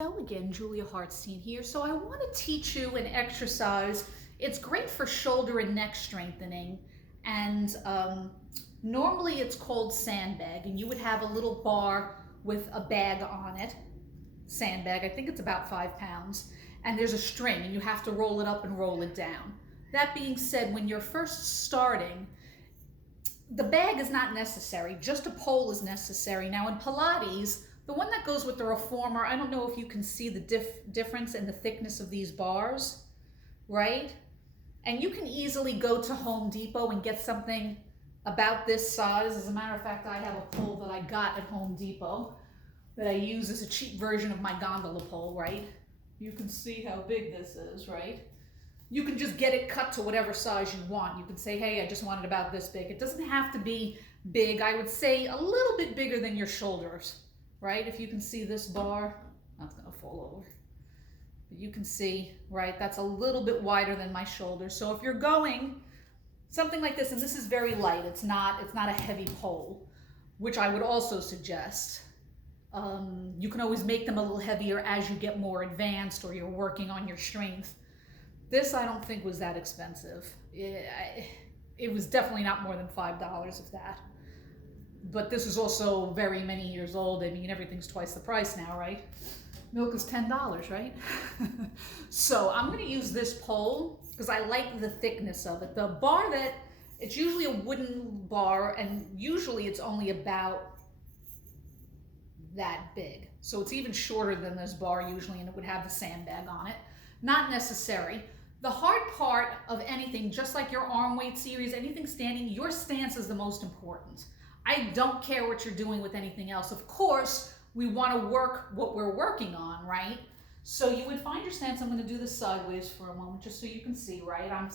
Hello again, Julia Hartstein here. So I want to teach you an exercise. It's great for shoulder and neck strengthening, and normally it's called sandbag, and you would have a little bar with a bag on it. Sandbag, I think it's about 5 pounds, and there's a string, and you have to roll it up and roll it down. That being said, when you're first starting, the bag is not necessary, just a pole is necessary. Now in Pilates, the one that goes with the reformer, I don't know if you can see the difference in the thickness of these bars, right? And you can easily go to Home Depot and get something about this size. As a matter of fact, I have a pole that I got at Home Depot that I use as a cheap version of my gondola pole, right? You can see how big this is, right? You can just get it cut to whatever size you want. You can say, hey, I just want it about this big. It doesn't have to be big. I would say a little bit bigger than your shoulders, right? If you can see this bar, that's gonna fall over. But you can see, right, that's a little bit wider than my shoulder. So if you're going something like this, and this is very light, it's not a heavy pole, which I would also suggest. You can always make them a little heavier as you get more advanced or you're working on your strength. This I don't think was that expensive. It was definitely not more than $5 of that. But this is also very many years old. I mean, everything's twice the price now, right? Milk is $10, right? So I'm gonna use this pole because I like the thickness of it. The bar it's usually a wooden bar, and usually it's only about that big. So it's even shorter than this bar usually, and it would have the sandbag on it. Not necessary. The hard part of anything, just like your arm weight series, anything standing, your stance is the most important. I don't care what you're doing with anything else. Of course, we want to work what we're working on, right? So you would find your stance. I'm going to do this sideways for a moment just so you can see, right? I'm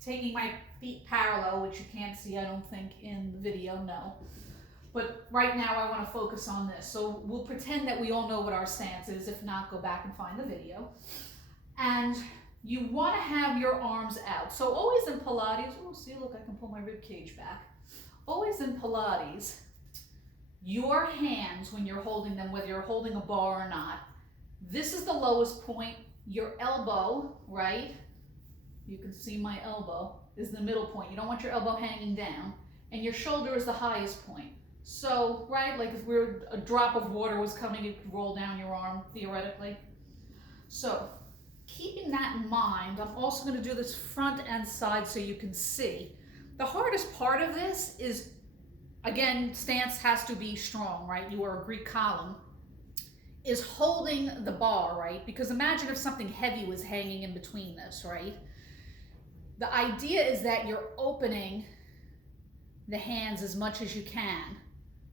taking my feet parallel, which you can't see, I don't think, in the video, no. But right now I want to focus on this. So we'll pretend that we all know what our stance is. If not, go back and find the video. And you want to have your arms out. So always in Pilates, oh, see, look, I can pull my rib cage back. Always in Pilates, your hands, when you're holding them, whether you're holding a bar or not, this is the lowest point. Your elbow, right? You can see my elbow is the middle point. You don't want your elbow hanging down. And your shoulder is the highest point. So, right, like if a drop of water was coming, it could roll down your arm, theoretically. So, keeping that in mind, I'm also going to do this front and side so you can see. The hardest part of this is, again, stance has to be strong, right? You are a Greek column, is holding the bar, right? Because imagine if something heavy was hanging in between this, right? The idea is that you're opening the hands as much as you can,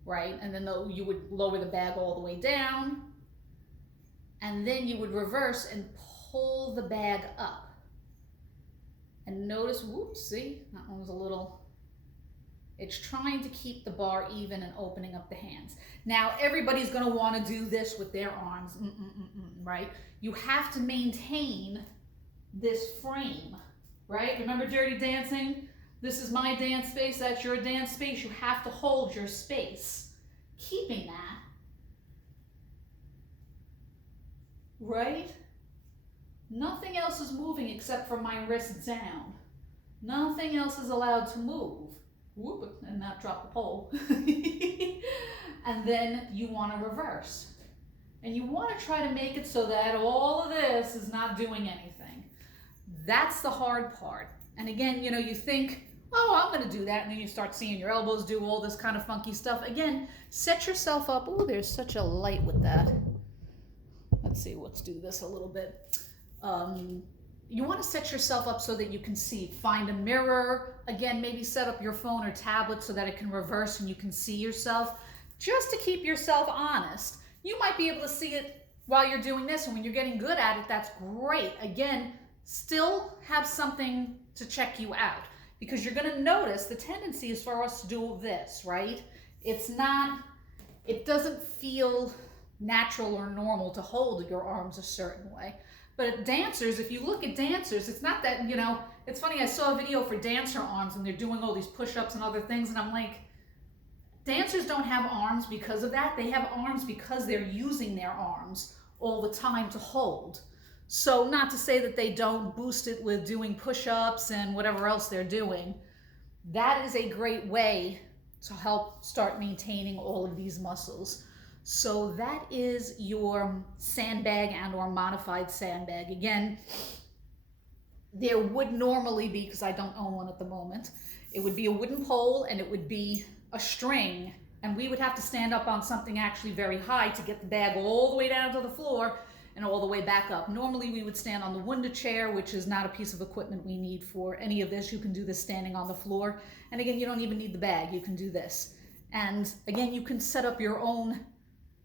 right? And then you would lower the bag all the way down, and then you would reverse and pull the bag up. And notice, whoops, see, that one was a little, it's trying to keep the bar even and opening up the hands. Now, everybody's gonna wanna do this with their arms, right? You have to maintain this frame, right? Remember Dirty Dancing? This is my dance space, that's your dance space. You have to hold your space, keeping that, right? Nothing else is moving except for my wrist down. Nothing else is allowed to move. Whoop, and not drop the pole. And then you want to reverse. And you want to try to make it so that all of this is not doing anything. That's the hard part. And again, you know, you think, oh, I'm going to do that. And then you start seeing your elbows do all this kind of funky stuff. Again, set yourself up. Oh, there's such a light with that. Let's see, let's do this a little bit. You want to set yourself up so that you can see. Find a mirror. Again, maybe set up your phone or tablet so that it can reverse and you can see yourself. Just to keep yourself honest. You might be able to see it while you're doing this, and when you're getting good at it, that's great. Again, still have something to check you out, because you're going to notice the tendency is for us to do this, right? It doesn't feel natural or normal to hold your arms a certain way. But dancers, if you look at dancers, it's not that, you know, it's funny, I saw a video for dancer arms and they're doing all these push-ups and other things, and I'm like, dancers don't have arms because of that. They have arms because they're using their arms all the time to hold. So not to say that they don't boost it with doing push-ups and whatever else they're doing. That is a great way to help start maintaining all of these muscles. So that is your sandbag and or modified sandbag. Again, there would normally be, because I don't own one at the moment, it would be a wooden pole and it would be a string, and we would have to stand up on something actually very high to get the bag all the way down to the floor and all the way back up. Normally we would stand on the Wunda chair, which is not a piece of equipment we need for any of this. You can do this standing on the floor. And again, you don't even need the bag, you can do this. And again, you can set up your own,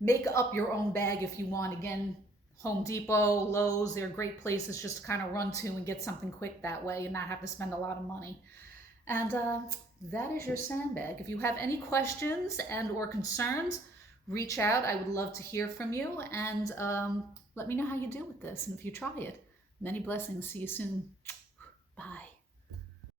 make up your own bag if you want. Again, Home Depot, Lowe's, they're great places just to kind of run to and get something quick that way and not have to spend a lot of money. And that is your sandbag. If you have any questions and or concerns, reach out. I would love to hear from you, and let me know how you do with this and if you try it. Many blessings. See you soon.